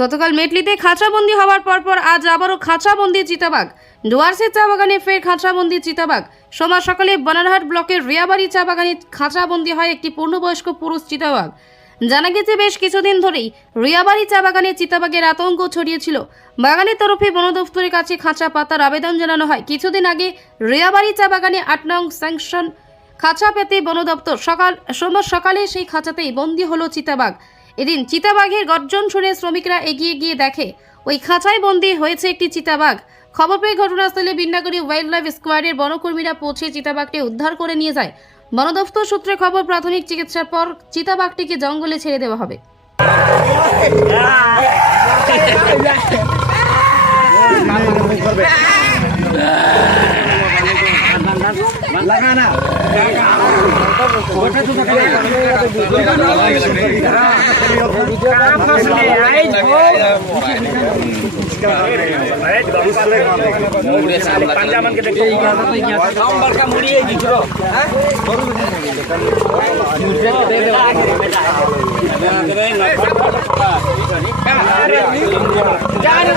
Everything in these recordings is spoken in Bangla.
গতকাল মেটলিতে খাঁচাবন্দি হওয়ার পরপর আজ আবারও খাঁচাবন্দি চিতাবাঘ। ডুয়ার্সের চা বাগানে ফের খাঁচাবন্দি চিতাবাঘ। সোমবার সকালে বনারহাট ব্লকের রিয়াবাড়ি চা বাগানে খাঁচাবন্দি হয় একটি পূর্ণবয়স্ক পুরুষ চিতাবাঘ। জানা গেছে বেশ কিছুদিন ধরেই রিয়াবাড়ি চা বাগানে চিতাবাঘের আতঙ্ক ছড়িয়েছিল। বাগানের তরফে বন দফতরের কাছে খাঁচা পাতার আবেদন জানানো হয়। কিছুদিন আগে রিয়াবাড়ি চা বাগানে আট নং স্যাংশন খাঁচা পেতে বন দপ্তর সকাল সোমবার সকালে সেই খাঁচাতেই বন্দি হলো চিতাবাঘ। এদিন চিতাবাঘের গর্জন শুনে শ্রমিকরা এগিয়ে গিয়ে দেখে ওই খাঁচায় বন্দি হয়েছে একটি চিতাবাঘ। খবর পেয়ে ঘটনাস্থলে বিন্নাগুড়ি ওয়াইল্ড লাইফ স্কোয়াডের বনকর্মীরা পৌঁছে চিতাবাঘটি উদ্ধার করে নিয়ে যায়। বন দফতর সূত্রে খবর প্রাথমিক চিকিৎসার পর চিতাবাঘটিকে জঙ্গলে ছেড়ে দেওয়া হবে। लगाना Jangan.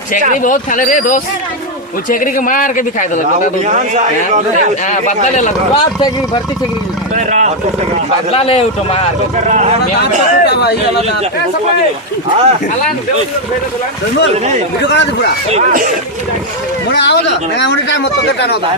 छेकरी बहुत खाले रे दोस्त वो छेकरी के मार के भी खाए देलक बदला ले लग रात छेकरी भर्ती छेकरी बदला ले उठो मार बिहान से भाई अलान वीडियो करा दे पूरा मोरा आओ ना मैं हमरे टाइम मत तो करना होता है